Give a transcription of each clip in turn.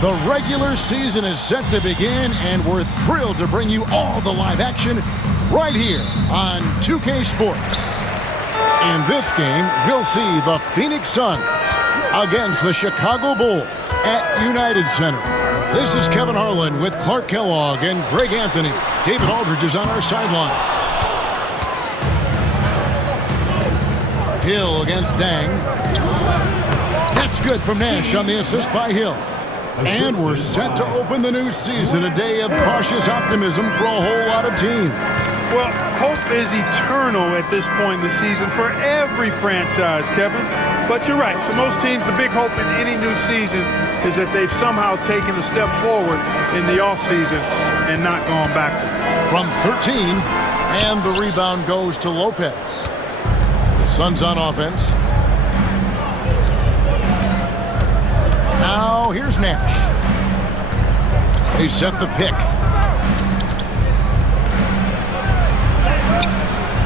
The regular season is set to begin, and we're thrilled to bring you all the live action right here on 2K Sports. In this game, we'll see the Phoenix Suns against the Chicago Bulls at United Center. This is Kevin Harlan with Clark Kellogg and Greg Anthony. David Aldridge is on our sideline. Hill against Dang. That's good from Nash on the assist by Hill. And we're set to open the new season, a day of cautious optimism for a whole lot of teams. Well, hope is eternal at this point in the season for every franchise, Kevin. But you're right. For most teams, the big hope in any new season is that they've somehow taken a step forward in the offseason and not gone backward. From 13, and the rebound goes to Lopez. The Suns on offense. Now, here's Nash. They set the pick.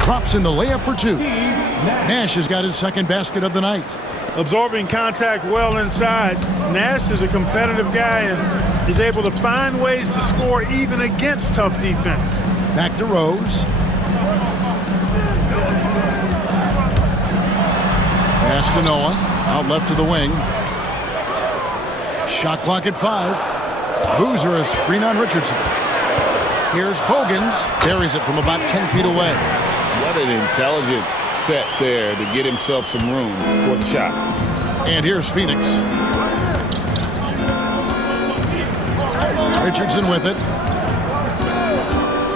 Drops in the layup for two. Nash has got his second basket of the night. Absorbing contact well inside. Nash is a competitive guy and is able to find ways to score even against tough defense. Back to Rose. Pass to Noah. Out left to the wing. Shot clock at 5. Boozer a screen on Richardson. Here's Bogans. Buries it from about 10 feet away. What an intelligent set there to get himself some room for the shot. And here's Phoenix. Richardson with it.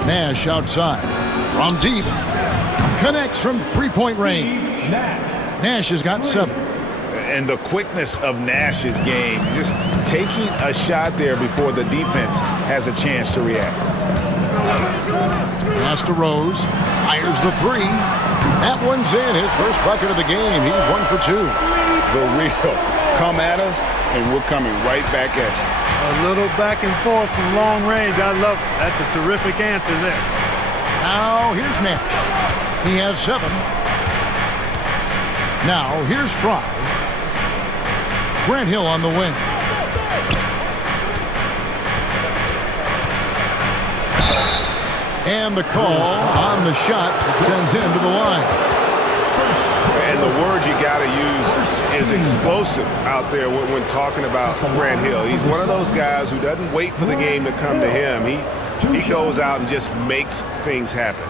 Nash outside. From deep. Connects from three-point range. Nash has got 7. And the quickness of Nash's game, just taking a shot there before the defense has a chance to react. Pass to Rose. Fires the 3. That one's in. His first bucket of the game. He's 1 for 2. The real. Come at us, and we're coming right back at you. A little back and forth from long range. I love it. That's a terrific answer there. Now, here's Nash. He has 7. Now, here's Fry. Grant Hill on the wing. And the call on the shot that sends him to the line. And the word you got to use is explosive out there when talking about Grant Hill. He's one of those guys who doesn't wait for the game to come to him. He goes out and just makes things happen.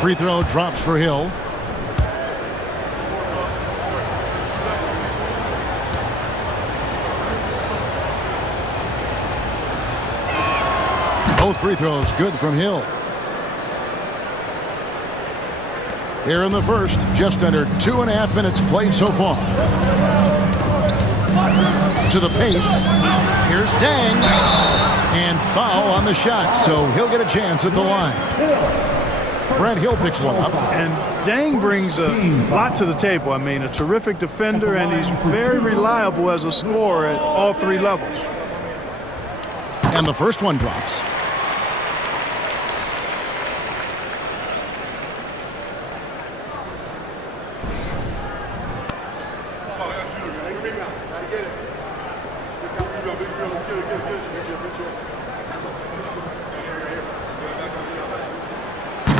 Free throw drops for Hill. Both free throws good from Hill. Here in the first, just under 2.5 minutes played so far. To the paint. Here's Dang. And foul on the shot, so he'll get a chance at the line. Grant Hill picks one up. And Dang brings a lot to the table. I mean, a terrific defender, and he's very reliable as a scorer at all 3 levels. And the first one drops.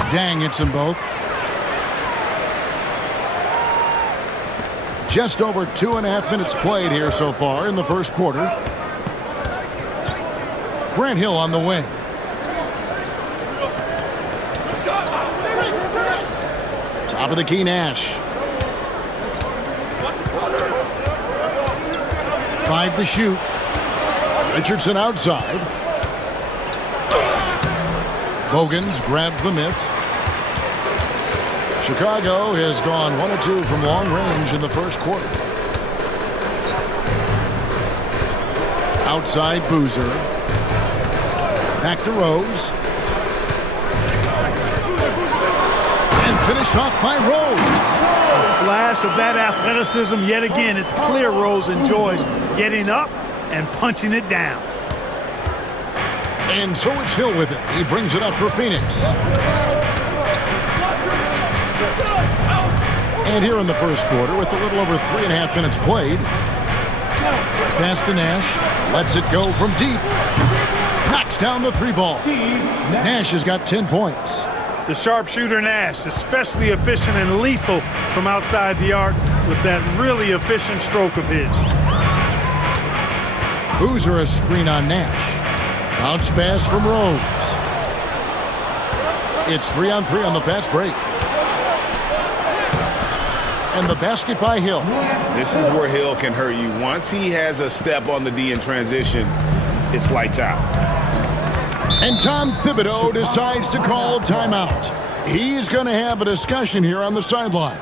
Dang hits them both. Just over 2.5 minutes played here so far in the first quarter. Grant Hill on the wing. Top of the key, Nash. 5 to shoot. Richardson outside. Bogans grabs the miss. Chicago has gone 1 of 2 from long range in the first quarter. Outside Boozer. Back to Rose. And finished off by Rose. A flash of that athleticism yet again. It's clear Rose enjoys getting up and punching it down. And so it's Hill with it. He brings it up for Phoenix. And here in the first quarter, with a little over 3.5 minutes played, pass to Nash. Lets it go from deep. Knocks down the three ball. Nash has got 10 points. The sharpshooter Nash, especially efficient and lethal from outside the arc with that really efficient stroke of his. Boozer a screen on Nash. Bounce pass from Rose. It's 3-on-3 on the fast break. And the basket by Hill. This is where Hill can hurt you. Once he has a step on the D in transition, it's lights out. And Tom Thibodeau decides to call timeout. He's going to have a discussion here on the sideline.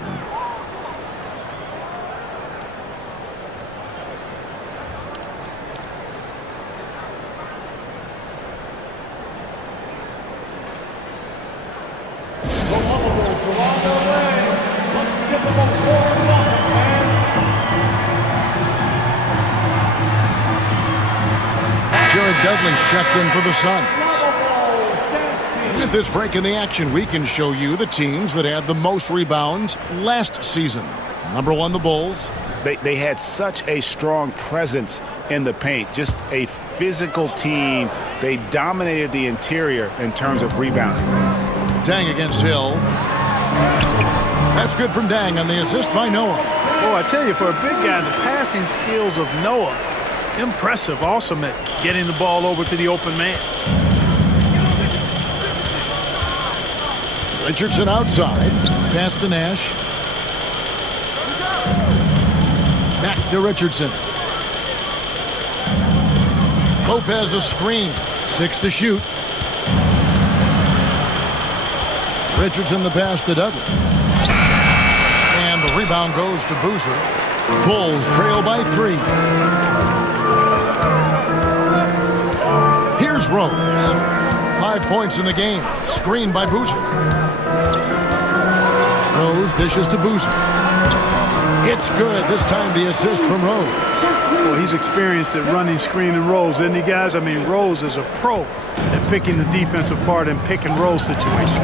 Dudley's checked in for the Suns. With this break in the action, we can show you the teams that had the most rebounds last season. Number 1, the Bulls. They had such a strong presence in the paint, just a physical team. They dominated the interior in terms of rebounding. Dang against Hill. That's good from Dang on the assist by Noah. Oh, I tell you, for a big guy, the passing skills of Noah, impressive, awesome at getting the ball over to the open man. Richardson outside. Pass to Nash. Back to Richardson. Lopez a screen. 6 to shoot. Richardson the pass to Dudley. And the rebound goes to Boozer. Bulls trail by 3. Here's Rose. 5 points in the game. Screened by Boozer. Rose dishes to Boozer. It's good. This time the assist from Rose. Well, he's experienced at running screen and rolls, isn't he, guys? I mean, Rose is a pro at picking the defensive part in pick and roll situation.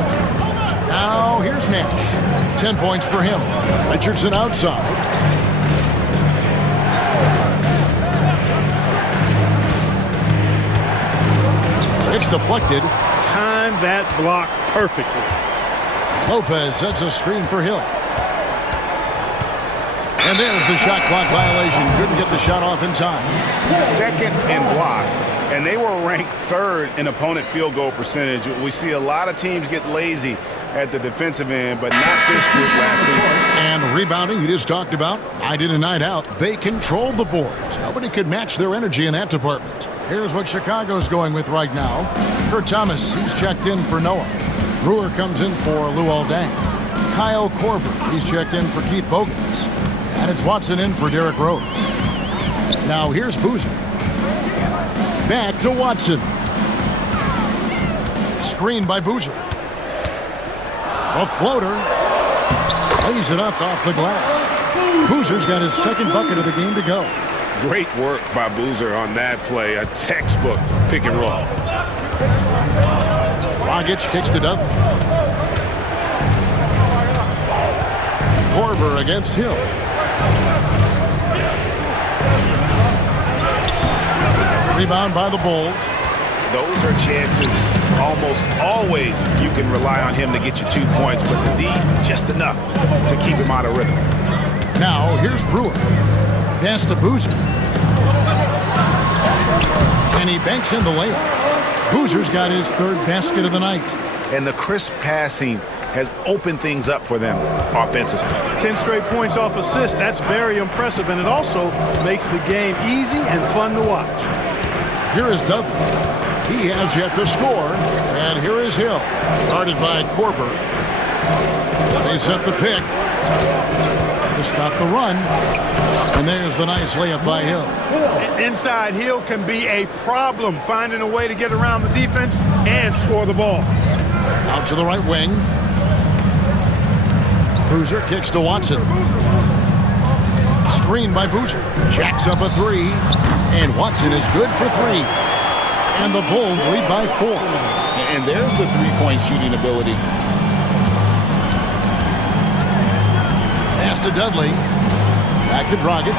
Now here's Nash. 10 points for him. Richardson outside. It's deflected. Timed that block perfectly. Lopez sets a screen for Hill. And there's the shot clock violation. Couldn't get the shot off in time. Second in blocks, and they were ranked 3rd in opponent field goal percentage. We see a lot of teams get lazy at the defensive end, but not this group last season. And rebounding, you just talked about, night in and night out, they controlled the boards. Nobody could match their energy in that department. Here's what Chicago's going with right now. Kurt Thomas, he's checked in for Noah. Brewer comes in for Luol Deng. Kyle Korver, he's checked in for Keith Bogans. And it's Watson in for Derrick Rose. Now here's Boozer. Back to Watson. Screen by Boozer. A floater. Lays it up off the glass. Boozer's got his second bucket of the game to go. Great work by Boozer on that play. A textbook pick and roll. Dragic kicks to Dudley. Korver against Hill. Rebound by the Bulls. Those are chances almost always you can rely on him to get you 2 points, but the D, just enough to keep him out of rhythm. Now here's Brewer. Pass to Boozer. And he banks in the layup. Boozer's got his 3rd basket of the night. And the crisp passing has opened things up for them offensively. 10 straight points off assist. That's very impressive, and it also makes the game easy and fun to watch. Here is Dudley. He has yet to score. And here is Hill. Guarded by Korver. They set the pick to stop the run. And there's the nice layup by Hill. Inside, Hill can be a problem, finding a way to get around the defense and score the ball. Out to the right wing. Boozer kicks to Watson. Screen by Boozer. Jacks up a 3. And Watson is good for 3. And the Bulls lead by 4. And there's the three-point shooting ability. Pass to Dudley. Back to Dragic.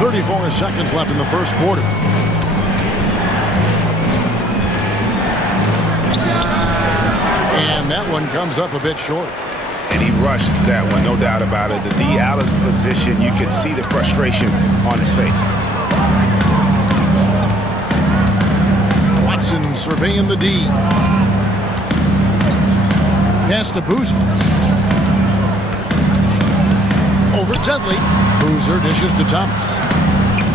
34 seconds left in the first quarter. And that one comes up a bit short. And he rushed that one, no doubt about it. The D out of position, you could see the frustration on his face. Watson surveying the D. Pass to Boozer. Over Dudley. Boozer dishes to Thomas.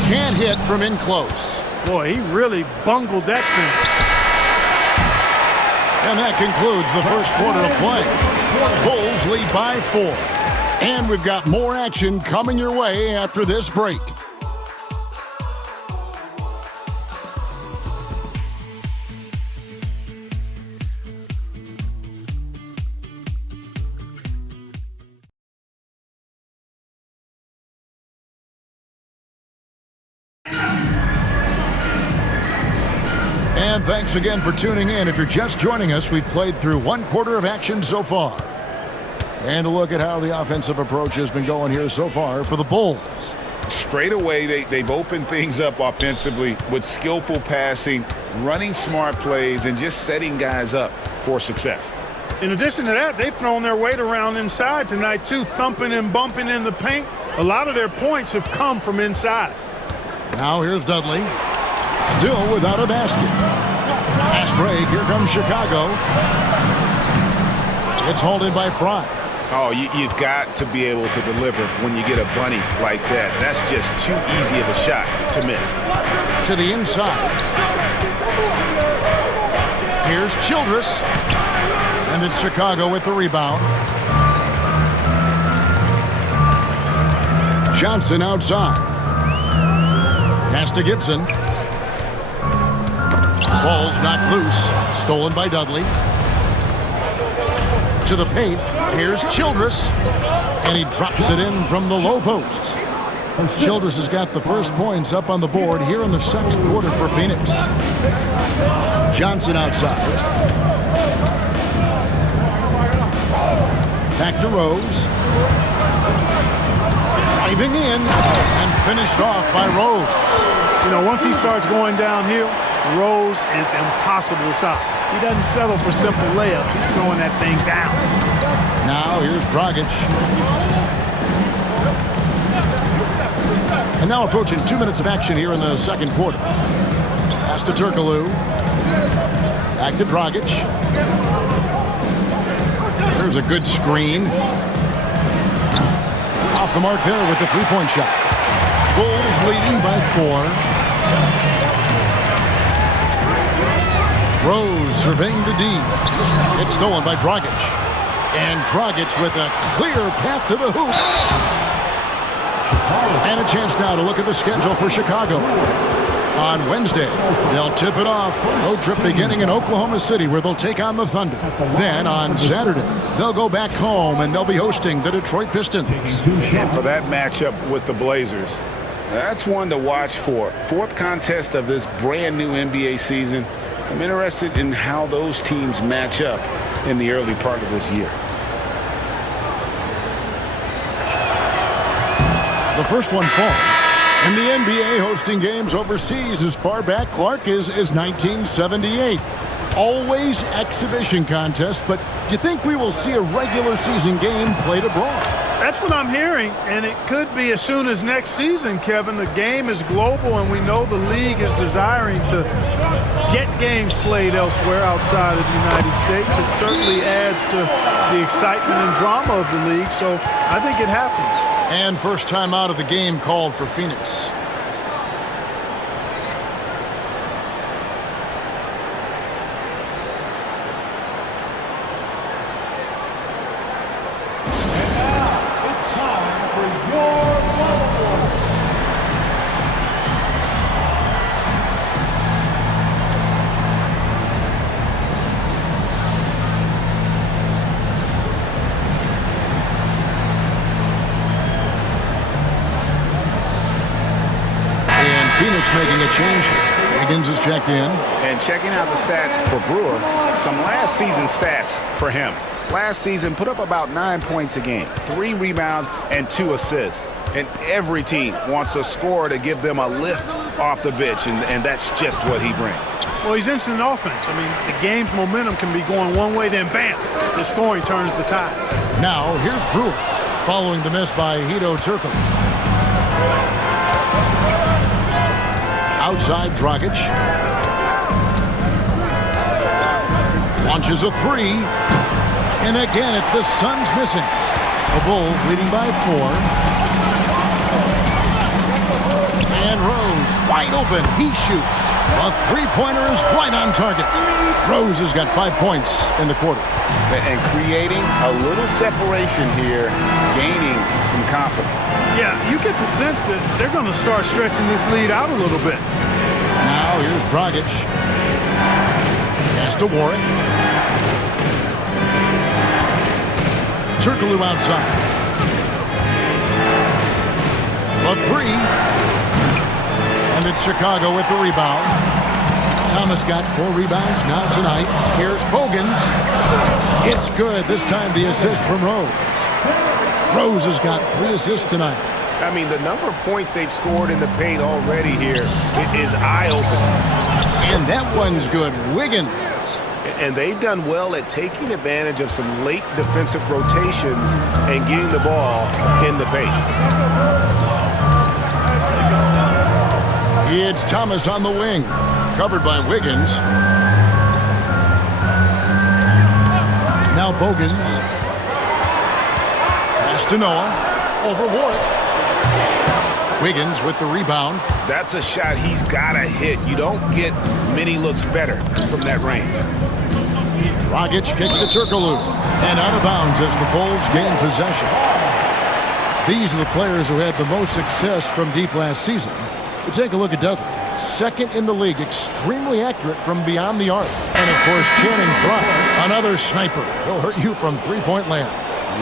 Can't hit from in close. Boy, he really bungled that finish. And that concludes the first quarter of play. Bulls lead by 4. And we've got more action coming your way after this break. And thanks again for tuning in. If you're just joining us, we've played through one quarter of action so far. And a look at how the offensive approach has been going here so far for the Bulls. Straight away, they've opened things up offensively with skillful passing, running smart plays, and just setting guys up for success. In addition to that, they've thrown their weight around inside tonight, too, thumping and bumping in the paint. A lot of their points have come from inside. Now here's Dudley. Still without a basket. Pass break. Here comes Chicago. It's hauled in by Fry. Oh, you've got to be able to deliver when you get a bunny like that. That's just too easy of a shot to miss. To the inside. Here's Childress. And it's Chicago with the rebound. Johnson outside. Pass to Gibson. Ball's knocked loose. Stolen by Dudley. To the paint. Here's Childress. And he drops it in from the low post. Childress has got the first points up on the board here in the second quarter for Phoenix. Johnson outside. Back to Rose. Driving in and finished off by Rose. You know, once he starts going downhill, Rose is impossible to stop. He doesn't settle for simple layups. He's throwing that thing down. Now here's Dragic. And now approaching 2 minutes of action here in the second quarter. Pass to Turkoglu. Back to Dragic. There's a good screen. Off the mark there with the three-point shot. Bulls leading by 4. Rose surveying the D. It's stolen by Dragic. And Dragic with a clear path to the hoop. And a chance now to look at the schedule for Chicago. On Wednesday, they'll tip it off. Road trip beginning in Oklahoma City where they'll take on the Thunder. Then on Saturday, they'll go back home and they'll be hosting the Detroit Pistons. And for that matchup with the Blazers, that's one to watch for. Fourth contest of this brand new NBA season. I'm interested in how those teams match up in the early part of this year. The first one falls. And the NBA hosting games overseas as far back, Clark, as 1978. Always exhibition contests, but do you think we will see a regular season game played abroad? That's what I'm hearing, and it could be as soon as next season, Kevin. The game is global, and we know the league is desiring to get games played elsewhere outside of the United States. It certainly adds to the excitement and drama of the league, so I think it happens. And first time out of the game called for Phoenix. Phoenix making a change here. Wiggins is checked in. And checking out the stats for Brewer, some last season stats for him. Last season, put up about 9 points a game, 3 rebounds, and 2 assists. And every team wants a scorer to give them a lift off the bench, and that's just what he brings. Well, he's instant offense. I mean, the game's momentum can be going one way, then bam, the scoring turns the tide. Now, here's Brewer, following the miss by Hedo Turkoglu. Outside Dragic. Launches a 3. And again, it's the Suns missing. The Bulls leading by 4. And Rose, wide open, he shoots. A three-pointer is right on target. Rose has got 5 points in the quarter. And creating a little separation here, gaining some confidence. Yeah, you get the sense that they're going to start stretching this lead out a little bit. Now here's Dragic. Pass to Warwick. Turkoglu outside. The 3. And it's Chicago with the rebound. Thomas got 4 rebounds now tonight. Here's Bogans. It's good. This time the assist from Rose. Rose has got 3 assists tonight. I mean, the number of points they've scored in the paint already here is eye-opening. And that one's good. Wiggins. And they've done well at taking advantage of some late defensive rotations and getting the ball in the paint. It's Thomas on the wing, covered by Wiggins. Now Bogans. Pass to Noah. Over Warwick. Wiggins with the rebound. That's a shot he's got to hit. You don't get many looks better from that range. Dragic kicks to Turkoglu. And out of bounds as the Bulls gain possession. These are the players who had the most success from deep last season. But take a look at Dudley. Second in the league, extremely accurate from beyond the arc. And, of course, Channing Frye, another sniper. He'll hurt you from three-point land.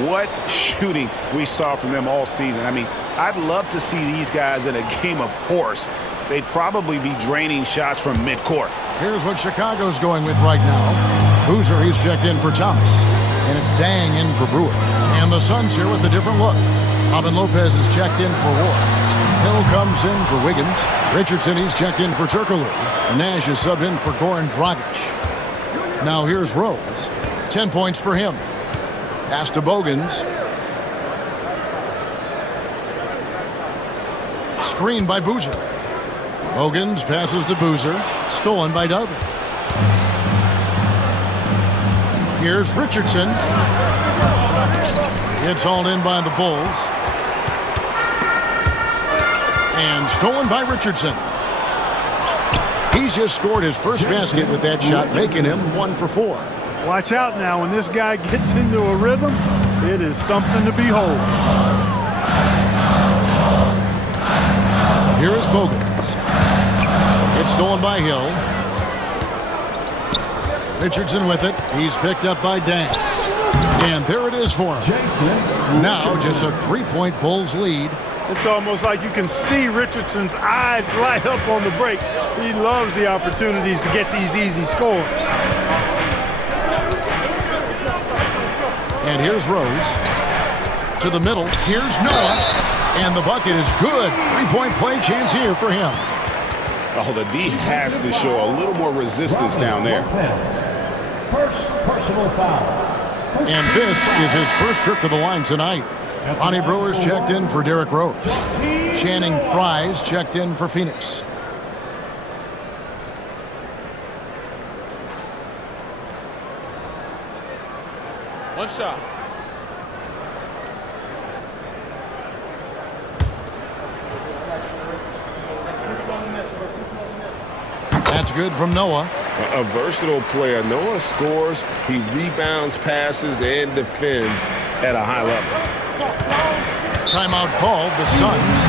What shooting we saw from them all season. I mean, I'd love to see these guys in a game of horse. They'd probably be draining shots from midcourt. Here's what Chicago's going with right now. Boozer, he's checked in for Thomas. And it's Dang in for Brewer. And the Suns here with a different look. Robin Lopez is checked in for Ward. Hill comes in for Wiggins. Richardson, he's checked in for Turkoglu. And Nash is subbed in for Goran Dragic. Now here's Rose. 10 points for him. Pass to Bogans. Screen by Boozer. Bogans passes to Boozer. Stolen by Dudley. Here's Richardson. It's hauled in by the Bulls. And stolen by Richardson. He's just scored his first basket with that shot, making him 1 for 4. Watch out now. When this guy gets into a rhythm, it is something to behold. Here is Bogans. It's stolen by Hill. Richardson with it. He's picked up by Dang. And there it is for him. Now just a 3-point Bulls lead. It's almost like you can see Richardson's eyes light up on the break. He loves the opportunities to get these easy scores. And here's Rose. To the middle. Here's Noah. And the bucket is good. 3-point play chance here for him. Oh, the D has to show a little more resistance down there. First personal foul. And this is his first trip to the line tonight. Lonnie Brewer's checked in for Derrick Rose. Channing Frye's checked in for Phoenix. One shot. That's good from Noah. A versatile player. Noah scores, he rebounds, passes, and defends at a high level. Timeout called, the Suns.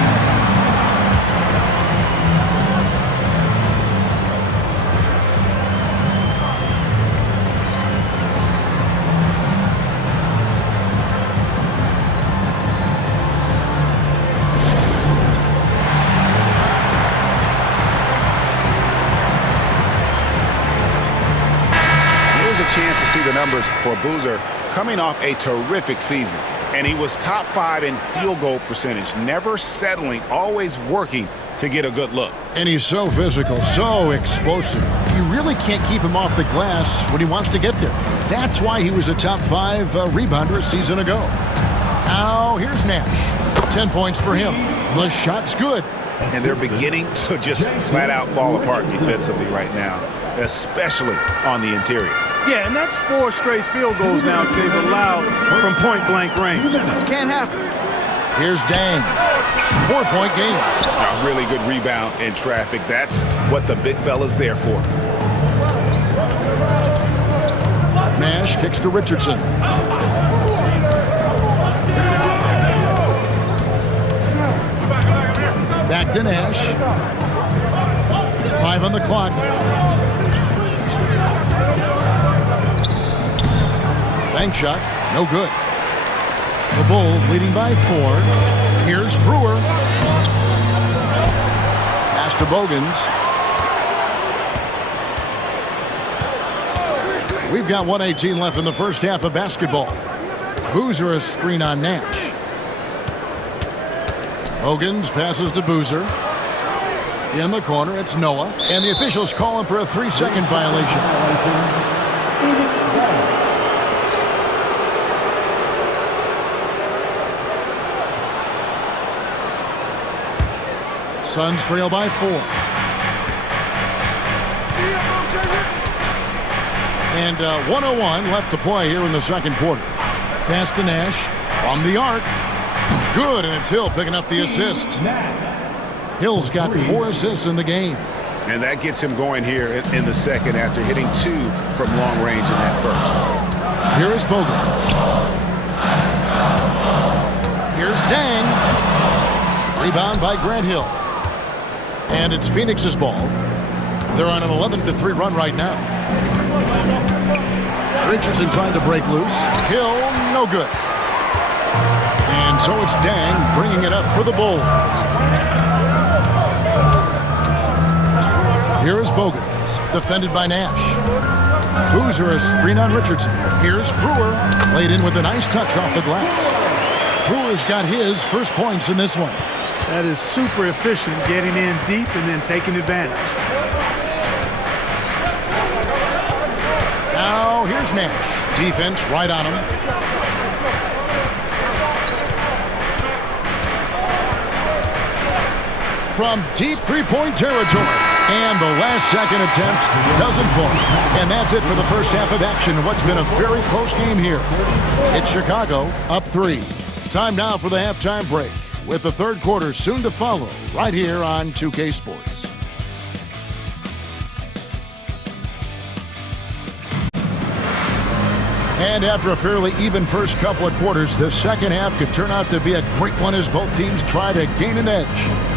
a chance to see the numbers for Boozer coming off a terrific season. And he was top 5 in field goal percentage, never settling, always working to get a good look. And he's so physical, so explosive. You really can't keep him off the glass when he wants to get there. That's why he was a top 5 rebounder a season ago. Now, here's Nash. 10 points for him. The shot's good. And they're beginning to just flat out fall apart defensively right now, especially on the interior. Yeah, and that's 4 straight field goals now they've allowed from point-blank range. Can't happen. Here's Dang. 4-point game. A really good rebound in traffic. That's what the big fella's there for. Nash kicks to Richardson. Back to Nash. 5 on the clock. Bank shot, no good. The Bulls leading by 4. Here's Brewer. Pass to Bogans. We've got 1:18 left in the first half of basketball. Boozer a screen on Nash. Bogans passes to Boozer. In the corner, it's Noah. And the officials call him for a 3-second violation. Suns trail by 4. And 1:01 left to play here in the second quarter. Pass to Nash from the arc. Good, and it's Hill picking up the assist. Hill's got 4 assists in the game. And that gets him going here in the second after hitting 2 from long range in that first. Here is Bogans. Here's Dang. Rebound by Grant Hill. And it's Phoenix's ball. They're on an 11-3 run right now. Richardson trying to break loose. Hill, no good. And so it's Dang bringing it up for the Bulls. Here is Bogans, defended by Nash. Boozer a screen on Richardson. Here's Brewer, laid in with a nice touch off the glass. Brewer's got his first points in this one. That is super efficient, getting in deep and then taking advantage. Now here's Nash. Defense right on him. From deep three-point territory. And the last second attempt doesn't fall. And that's it for the first half of action. What's been a very close game here. It's Chicago up 3. Time now for the halftime break, with the third quarter soon to follow right here on 2K Sports. And after a fairly even first couple of quarters, the second half could turn out to be a great one as both teams try to gain an edge.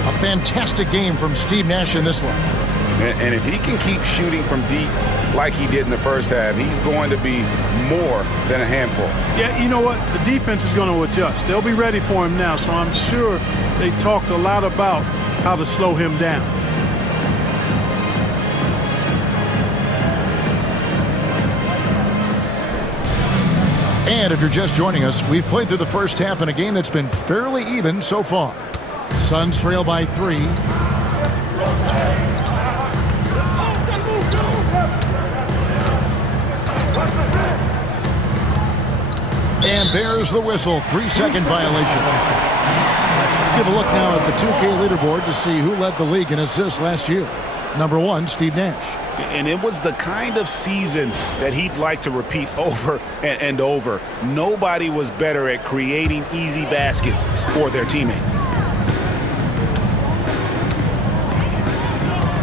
A fantastic game from Steve Nash in this one. And if he can keep shooting from deep like he did in the first half, he's going to be more than a handful. Yeah, you know what? The defense is going to adjust. They'll be ready for him now, so I'm sure they talked a lot about how to slow him down. And if you're just joining us, we've played through the first half in a game that's been fairly even so far. Suns trail by 3. And there's the whistle, 3-second violation. Let's give a look now at the 2K leaderboard to see who led the league in assists last year. Number 1, Steve Nash. And it was the kind of season that he'd like to repeat over and over. Nobody was better at creating easy baskets for their teammates.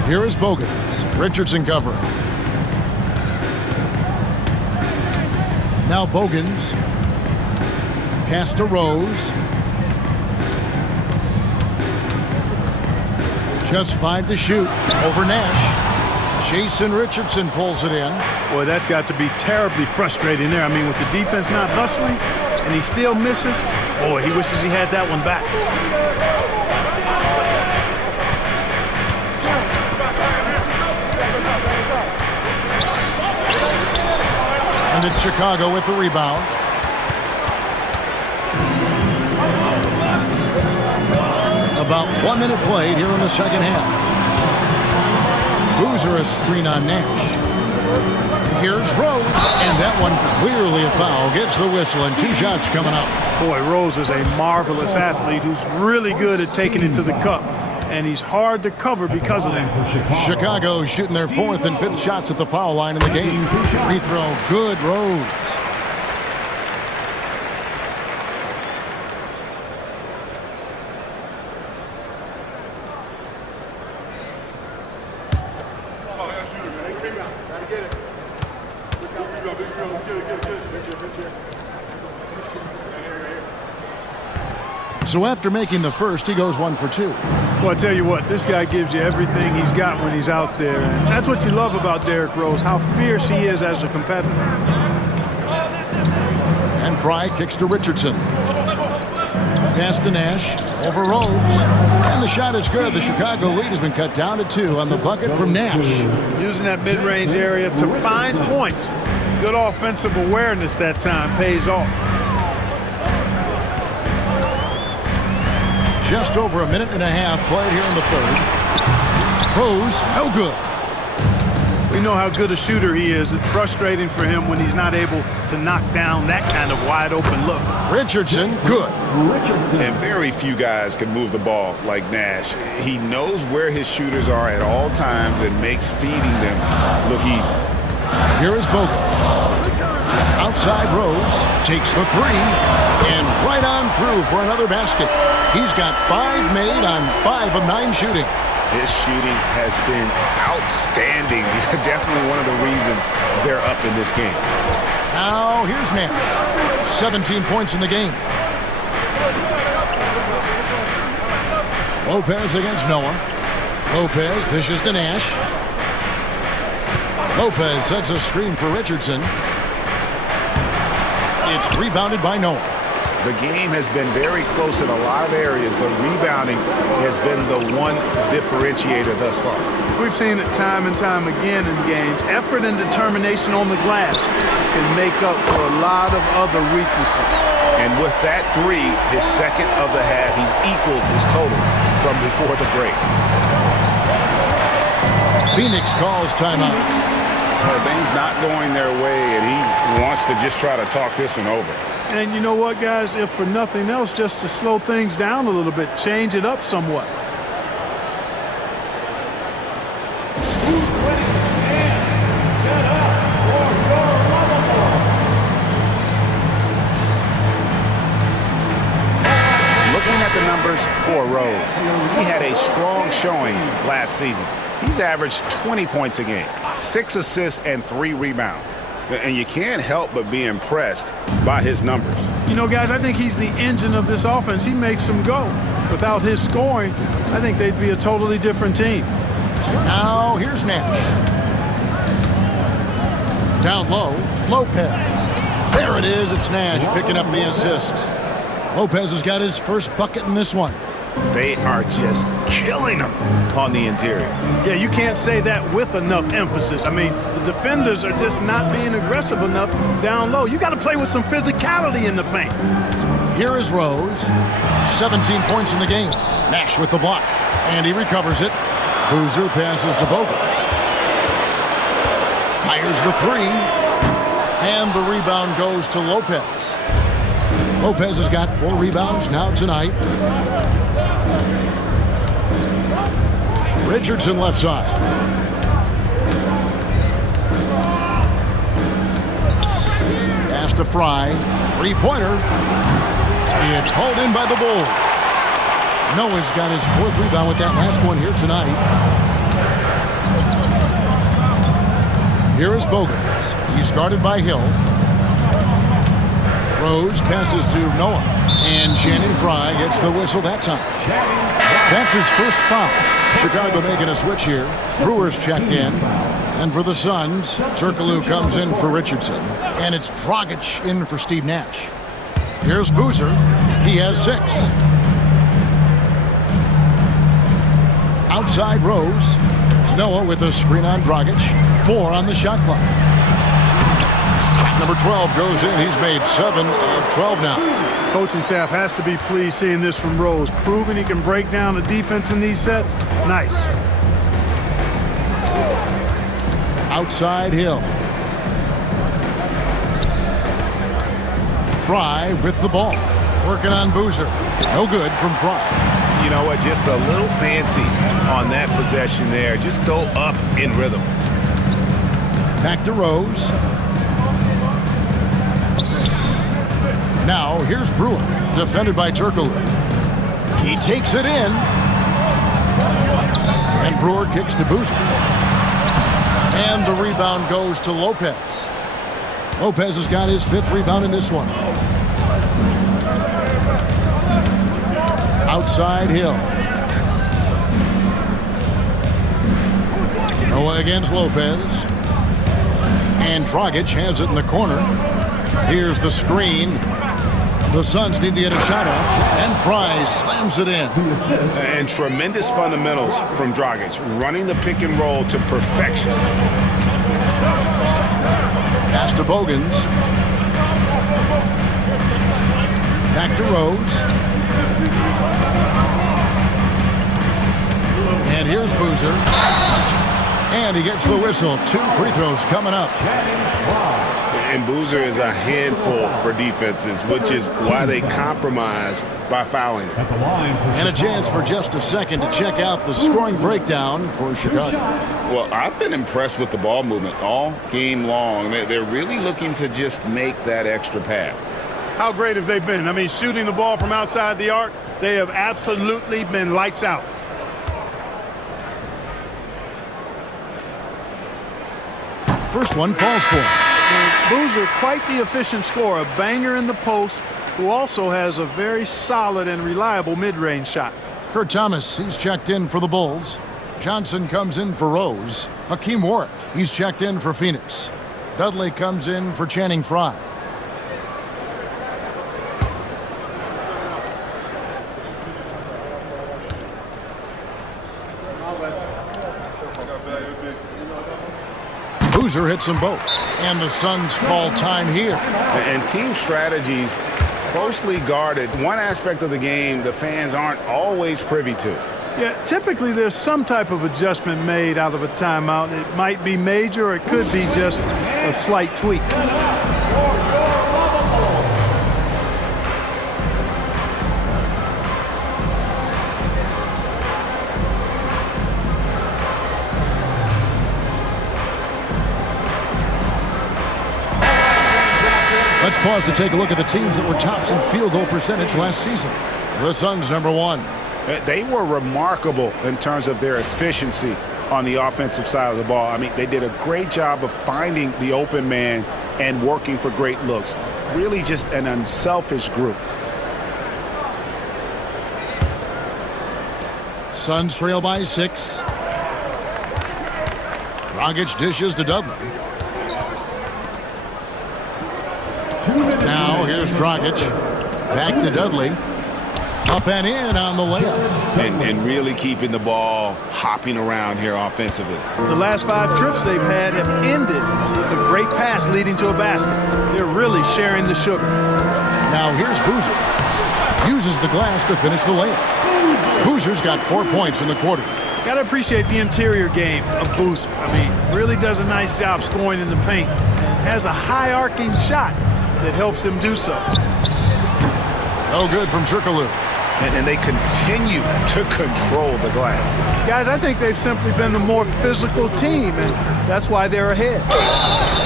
Here is Bogans. Richardson covering. Now Bogans. Pass to Rose. Just 5 to shoot over Nash. Jason Richardson pulls it in. Boy, that's got to be terribly frustrating there. I mean, with the defense not hustling and he still misses, boy, he wishes he had that one back. And it's Chicago with the rebound. About 1 minute played here in the second half. Boozer a screen on Nash. Here's Rose, and that one clearly a foul. Gets the whistle, and 2 shots coming up. Boy, Rose is a marvelous athlete who's really good at taking it to the cup, and he's hard to cover because of that. Chicago shooting their 4th and 5th shots at the foul line in the game. Free throw, good. Rose. So after making the first, he goes 1 for 2. Well, I tell you what, this guy gives you everything he's got when he's out there. And that's what you love about Derrick Rose, how fierce he is as a competitor. And Fry kicks to Richardson. Pass to Nash, over Rose. And the shot is good. The Chicago lead has been cut down to 2 on the bucket from Nash. Using that mid-range area to find points. Good offensive awareness that time pays off. Just over a minute and a half played here in the 3rd. Rose, no good. We know how good a shooter he is. It's frustrating for him when he's not able to knock down that kind of wide-open look. Richardson, good. And very few guys can move the ball like Nash. He knows where his shooters are at all times and makes feeding them look easy. Here is Bogut. Outside Rose, takes the 3, and right on through for another basket. He's got 5 made on 5 of 9 shooting. His shooting has been outstanding. Definitely one of the reasons they're up in this game. Now here's Nash. 17 points in the game. Lopez against Noah. Lopez dishes to Nash. Lopez sets a screen for Richardson. It's rebounded by Noah. The game has been very close in a lot of areas, but rebounding has been the one differentiator thus far. We've seen it time and time again in games. Effort and determination on the glass can make up for a lot of other weaknesses. And with that 3, his second of the half, he's equaled his total from before the break. Phoenix calls timeout. Things not going their way, and he wants to just try to talk this one over. And you know what, guys? If for nothing else, just to slow things down a little bit, change it up somewhat. Looking at the numbers for Rose, he had a strong showing last season. He's averaged 20 points a game, 6 assists, and 3 rebounds. And you can't help but be impressed by his numbers. You know, guys, I think he's the engine of this offense. He makes them go. Without his scoring, I think they'd be a totally different team. Now here's Nash. Down low, Lopez. There it is. It's Nash picking up the assist. Lopez has got his first bucket in this one. They are just killing him on the interior. Yeah, you can't say that with enough emphasis. I mean, the defenders are just not being aggressive enough down low. You got to play with some physicality in the paint. Here is Rose. 17 points in the game. Nash with the block. And he recovers it. Boozer passes to Bogut. Fires the 3. And the rebound goes to Lopez. Lopez has got 4 rebounds now tonight. Richardson left side. Pass to Fry. 3-pointer. It's hauled in by the Bulls. Noah's got his 4th rebound with that last one here tonight. Here is Bogut. He's guarded by Hill. Rose passes to Noah. And Channing Frye gets the whistle that time. That's his first foul. Chicago making a switch here. Brewers checked in. And for the Suns, Turkoglu comes in for Richardson. And it's Dragic in for Steve Nash. Here's Boozer. He has 6. Outside Rose. Noah with a screen on Dragic. 4 on the shot clock. Shot Number 12 goes in. He's made 7 of 12 now. Coaching staff has to be pleased seeing this from Rose. Proving he can break down the defense in these sets. Nice. Outside Hill. Fry with the ball. Working on Boozer. No good from Fry. You know what? Just a little fancy on that possession there. Just go up in rhythm. Back to Rose. Now here's Brewer. Defended by Turkoglu. He takes it in. And Brewer kicks to Boozer. And the rebound goes to Lopez. Lopez has got his 5th rebound in this one. Outside Hill. Noah against Lopez. And Dragic has it in the corner. Here's the screen. The Suns need to get a shot off. And Fry slams it in. And tremendous fundamentals from Dragic. Running the pick and roll to perfection. Pass to Bogans. Back to Rose. And here's Boozer. And he gets the whistle. 2 free throws coming up. And Boozer is a handful for defenses, which is why they compromise by fouling. And a chance for just a second to check out the scoring breakdown for Chicago. Well, I've been impressed with the ball movement all game long. They're really looking to just make that extra pass. How great have they been? I mean, shooting the ball from outside the arc, they have absolutely been lights out. First one falls for him. Boozer, quite the efficient scorer, a banger in the post, who also has a very solid and reliable mid-range shot. Kurt Thomas, he's checked in for the Bulls. Johnson comes in for Rose. Hakeem Warwick, he's checked in for Phoenix. Dudley comes in for Channing Frye. Boozer hits them both. And the Suns call time here. And team strategies closely guarded. One aspect of the game the fans aren't always privy to. Yeah, typically there's some type of adjustment made out of a timeout. It might be major or it could be just a slight tweak. Let's pause to take a look at the teams that were tops in field goal percentage last season. The Suns, number 1. They were remarkable in terms of their efficiency on the offensive side of the ball. I mean, they did a great job of finding the open man and working for great looks. Really just an unselfish group. Suns trail by 6. Dragic dishes to Dudley. Now here's Dragic. Back to Dudley. Up and in on the layup. And really keeping the ball hopping around here offensively. The last 5 trips they've had have ended with a great pass leading to a basket. They're really sharing the sugar. Now here's Boozer. Uses the glass to finish the layup. Boozer's got 4 points in the quarter. Got to appreciate the interior game of Boozer. I mean, really does a nice job scoring in the paint and has a high arcing shot that helps him do so. No good from Turkoglu. And they continue to control the glass. Guys, I think they've simply been the more physical team, and that's why they're ahead.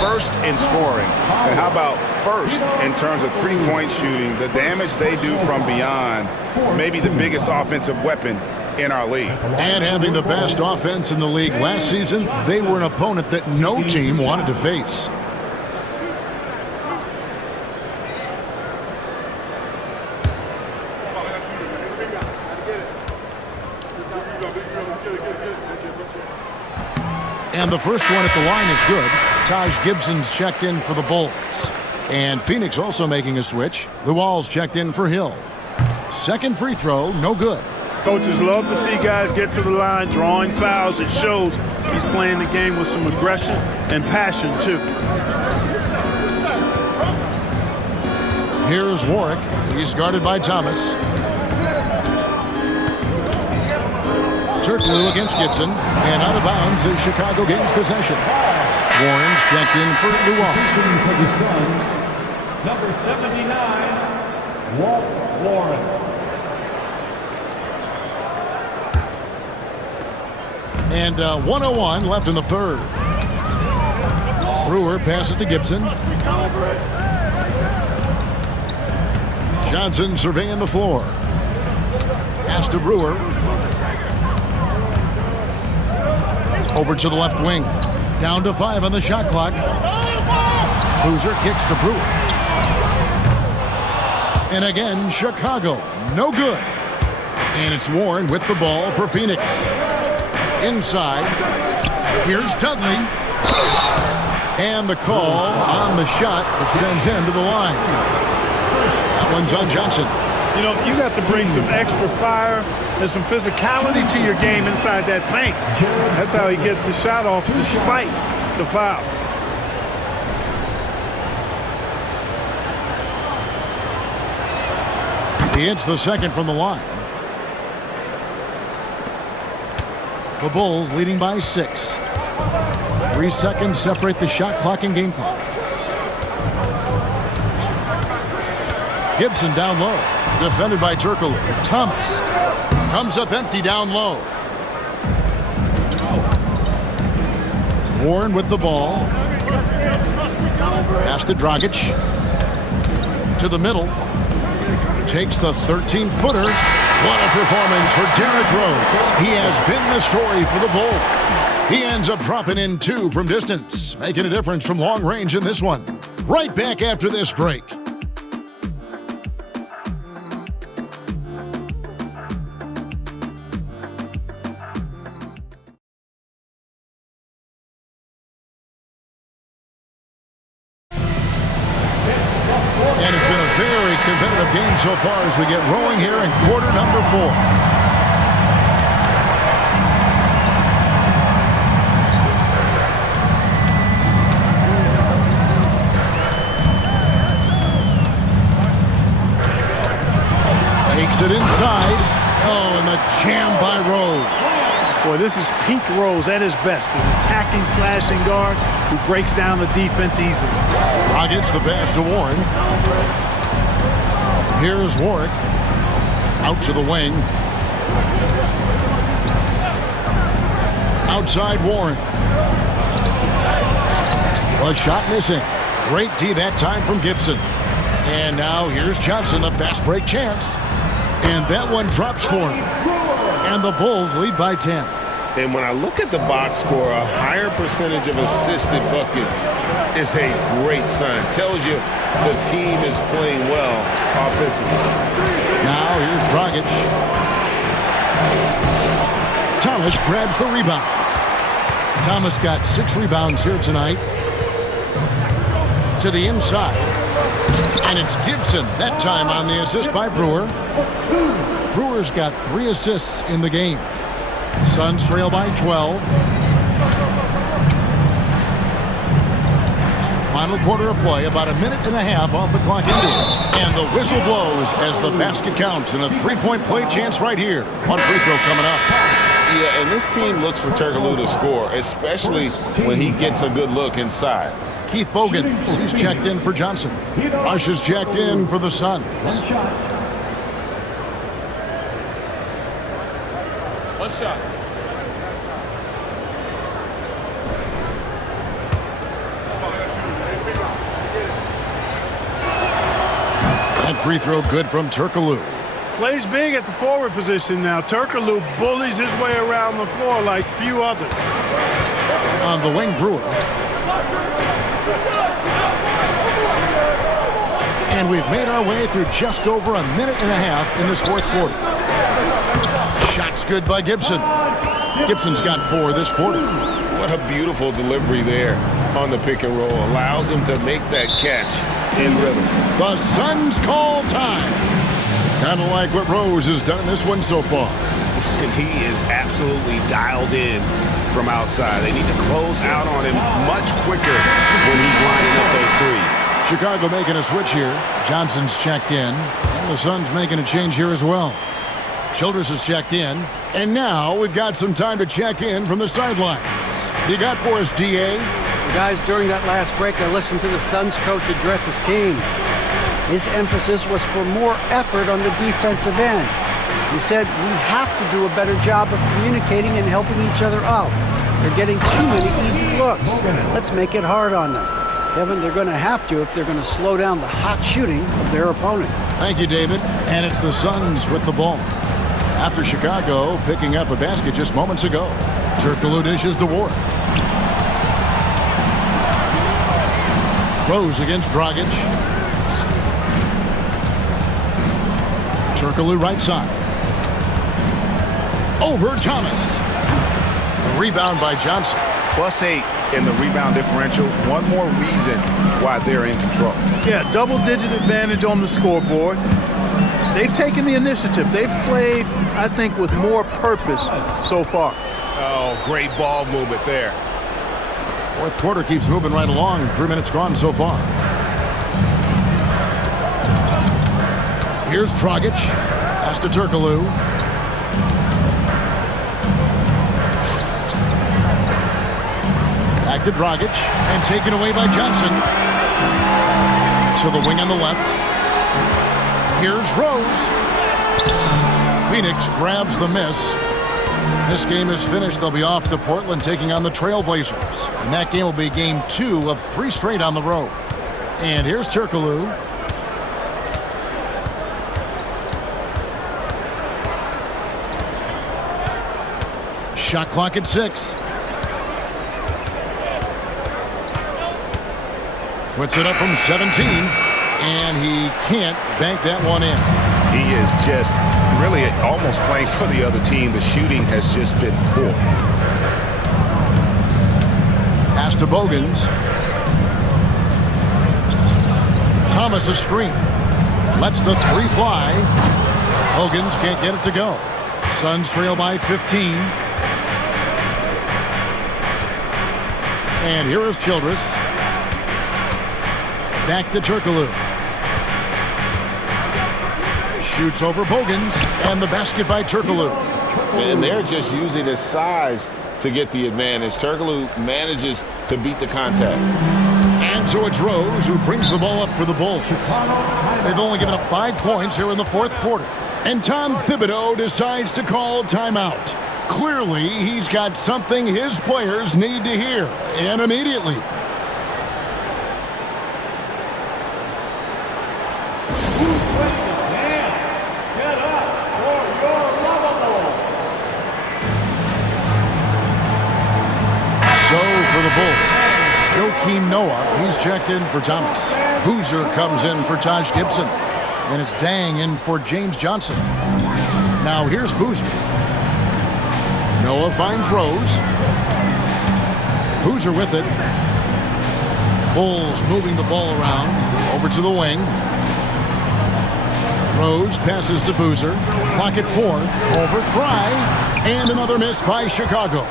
First in scoring. And how about first in terms of three-point shooting? The damage they do from beyond, maybe the biggest offensive weapon in our league. And having the best offense in the league last season, they were an opponent that no team wanted to face. And the first one at the line is good. Taj Gibson's checked in for the Bulls. And Phoenix also making a switch. Luol's checked in for Hill. Second free throw, no good. Coaches love to see guys get to the line, drawing fouls. It shows he's playing the game with some aggression and passion, too. Here's Warwick. He's guarded by Thomas. Turkoglu against Gibson. And out of bounds as Chicago gains possession. Warren's checked in for Luan. For the Suns, number 79, Walt Warren. And 1:01 left in the third. Brewer passes to Gibson. Johnson surveying the floor. Pass to Brewer. Over to the left wing. Down to 5 on the shot clock. Boozer kicks to Brewer. And again, Chicago. No good. And it's Warren with the ball for Phoenix. Inside. Here's Dudley. And the call on the shot that sends him to the line. That one's on Johnson. You know, you got to bring some extra fire and some physicality to your game inside that paint. That's how he gets the shot off despite the foul. He hits the second from the line. The Bulls leading by 6. 3 seconds separate the shot clock and game clock. Gibson down low. Defended by Turkoglu. Thomas comes up empty down low. Warren with the ball. Pass to Dragic. To the middle. Takes the 13-footer. What a performance for Derrick Rose. He has been the story for the Bulls. He ends up dropping in 2 from distance, making a difference from long range in this one. Right back after this break. And it's been a very competitive game so far as we get rolling here in quarter number 4. Takes it inside. Oh, and the jam by Rose. Boy, this is peak Rose at his best. An attacking, slashing guard who breaks down the defense easily. Dragic the pass to Warren. Here's Warwick. Out to the wing. Outside Warren. A shot missing. Great D that time from Gibson. And now here's Johnson, a fast break chance. And that one drops for him. And the Bulls lead by 10. And when I look at the box score, a higher percentage of assisted buckets is a great sign. Tells you the team is playing well offensively. Now here's Dragic. Thomas grabs the rebound. Thomas got 6 rebounds here tonight. To the inside. And it's Gibson, that time on the assist by Brewer. Brewer's got 3 assists in the game. Suns trail by 12. Final quarter of play, about a minute and a half off the clock ending. And the whistle blows as the basket counts and a 3-point play chance right here. One free throw coming up. Yeah, and this team looks for Turkoglu to score, especially when he gets a good look inside. Keith Bogans, he's checked in for Johnson. Rush is checked in for the Suns. One shot. That free throw good from Turkoglu. Plays big at the forward position now. Turkoglu bullies his way around the floor like few others. On the wing, Brewer. And we've made our way through just over a minute and a half in this fourth quarter. Shots good by Gibson. Gibson's got 4 this quarter. What a beautiful delivery there on the pick and roll. Allows him to make that catch in rhythm. The Suns call time. Kind of like what Rose has done in this one so far. And he is absolutely dialed in from outside. They need to close out on him much quicker when he's lining up those threes. Chicago making a switch here. Johnson's checked in. And the Suns making a change here as well. Childress is checked in. And now we've got some time to check in from the sidelines. You got for us, D.A.? Guys, during that last break, I listened to the Suns coach address his team. His emphasis was for more effort on the defensive end. He said, we have to do a better job of communicating and helping each other out. They're getting too many easy looks. Let's make it hard on them. Kevin, they're going to have to if they're going to slow down the hot shooting of their opponent. Thank you, David. And it's the Suns with the ball. After Chicago picking up a basket just moments ago. Turkoglu dishes to Ward. Rose against Dragic. Turkoglu right side. Over Thomas. Rebound by Johnson. +8 in the rebound differential. One more reason why they're in control. Yeah, double-digit advantage on the scoreboard. They've taken the initiative. They've played, I think, with more purpose so far. Oh, great ball movement there. Fourth quarter keeps moving right along. 3 minutes gone so far. Here's Dragic. Pass to Turkoglu. Back to Dragic. And taken away by Johnson. To the wing on the left. Here's Rose. Phoenix grabs the miss. This game is finished. They'll be off to Portland taking on the Trailblazers. And that game will be game 2 of 3 straight on the road. And here's Turkoglu. Shot clock at 6. Puts it up from 17. And he can't bank that one in. He is just really almost playing for the other team. The shooting has just been poor. Pass to Bogans. Thomas a screen. Lets the 3 fly. Bogans can't get it to go. Suns trail by 15. And here is Childress. Back to Turkoglu. Shoots over Bogans, and the basket by Turkoglu. And they're just using his size to get the advantage. Turkoglu manages to beat the contact. And so it's Rose who brings the ball up for the Bulls. They've only given up 5 points here in the fourth quarter. And Tom Thibodeau decides to call timeout. Clearly, he's got something his players need to hear, and immediately. For the Bulls, Joakim Noah, he's checked in for Thomas. Boozer comes in for Taj Gibson. And it's Dang in for James Johnson. Now here's Boozer. Noah finds Rose. Boozer with it. Bulls moving the ball around. Over to the wing. Rose passes to Boozer. Clock at 4. Over Fry. And another miss by Chicago.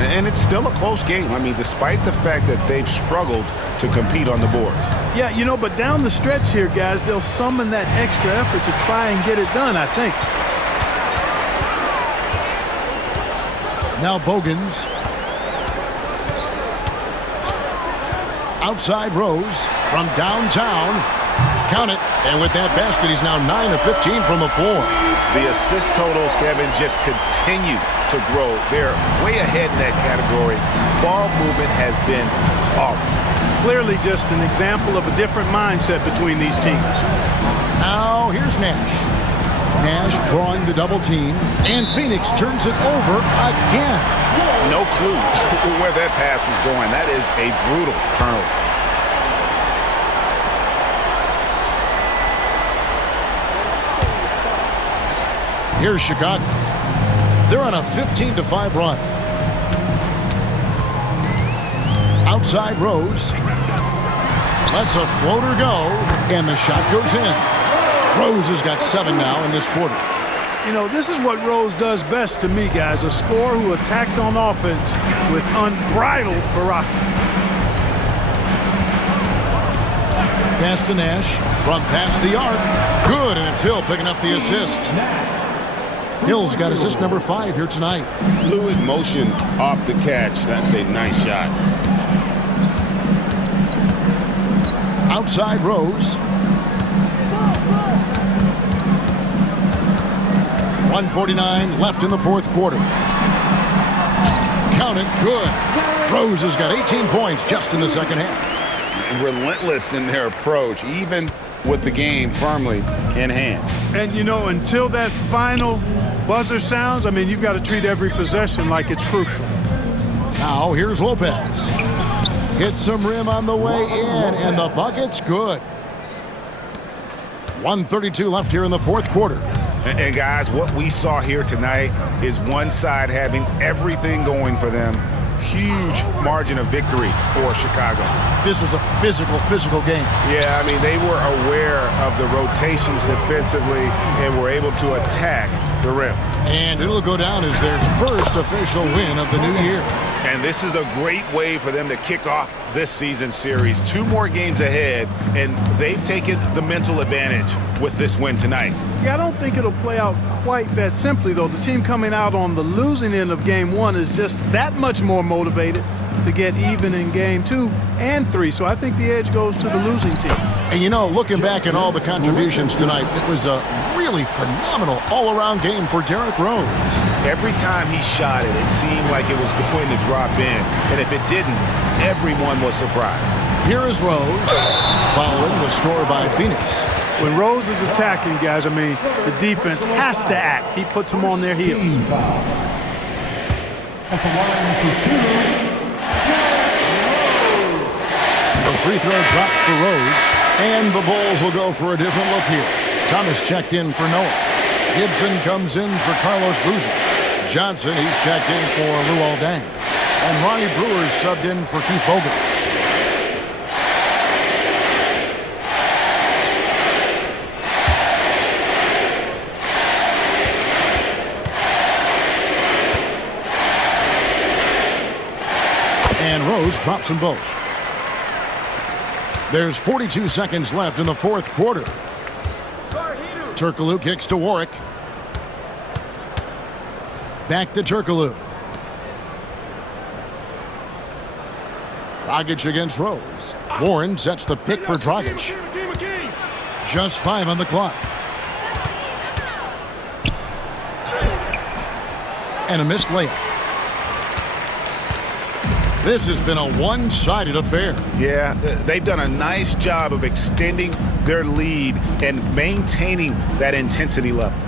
And it's still a close game. I mean, despite the fact that they've struggled to compete on the boards. Yeah, you know, but down the stretch here, guys, they'll summon that extra effort to try and get it done, I think. Now Bogans. Outside Rose from downtown. Count it. And with that basket, he's now 9 of 15 from the floor. The assist totals, Kevin, just continue to grow. They're way ahead in that category. Ball movement has been flawless. Clearly just an example of a different mindset between these teams. Now here's Nash. Nash drawing the double team. And Phoenix turns it over again. No clue where that pass was going. That is a brutal turnover. Here's Chicago. They're on a 15-5 run. Outside Rose. Lets a floater go, and the shot goes in. Rose has got 7 now in this quarter. You know, this is what Rose does best to me, guys. A scorer who attacks on offense with unbridled ferocity. pass to Nash. From past the arc. Good, and it's Hill picking up the assist. Hill's got assist number 5 here tonight. Fluid motion off the catch. That's a nice shot. Outside Rose. 1:49 left in the fourth quarter. Count it, good. Rose has got 18 points just in the second half. Relentless in their approach, even with the game firmly in hand. And, you know, until that final buzzer sounds, I mean, you've got to treat every possession like it's crucial. Now here's Lopez. Hits some rim on the way in, and the bucket's good. 1:32 left here in the fourth quarter. And guys, what we saw here tonight is one side having everything going for them. Huge margin of victory for Chicago. This was a physical game. Yeah, I mean, they were aware of the rotations defensively and were able to attack the rim. And it'll go down as their first official win of the new year. And this is a great way for them to kick off this season series. 2 more games ahead, and they've taken the mental advantage with this win tonight. Yeah, I don't think it'll play out quite that simply, though. The team coming out on the losing end of game 1 is just that much more motivated to get even in game 2 and 3. So I think the edge goes to the losing team. And, you know, looking back at all the contributions tonight, it was a really phenomenal all-around game for Derrick Rose. Every time he shot it, it seemed like it was going to drop in. And if it didn't, everyone was surprised. Here is Rose, following the score by Phoenix. When Rose is attacking, guys, I mean, the defense has to act. He puts them on their heels. At the line for 2. The free throw drops for Rose, and the Bulls will go for a different look here. Thomas checked in for Noah. Gibson comes in for Carlos Boozer. Johnson, he's checked in for Luol Deng. And Ronnie Brewer's subbed in for Keith Bogans. And Rose drops them both. There's 42 seconds left in the fourth quarter. Turkoglu kicks to Warwick. Back to Turkoglu. Dragic against Rose. Warren sets the pick for Dragic. Just 5 on the clock. And a missed layup. This has been a one-sided affair. Yeah, they've done a nice job of extending their lead and maintaining that intensity level.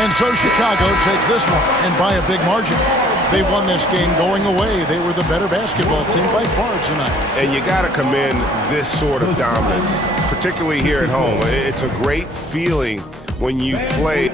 And so Chicago takes this one, and by a big margin. They won this game going away. They were the better basketball team by far tonight. And you got to commend this sort of dominance, particularly here at home. It's a great feeling when you play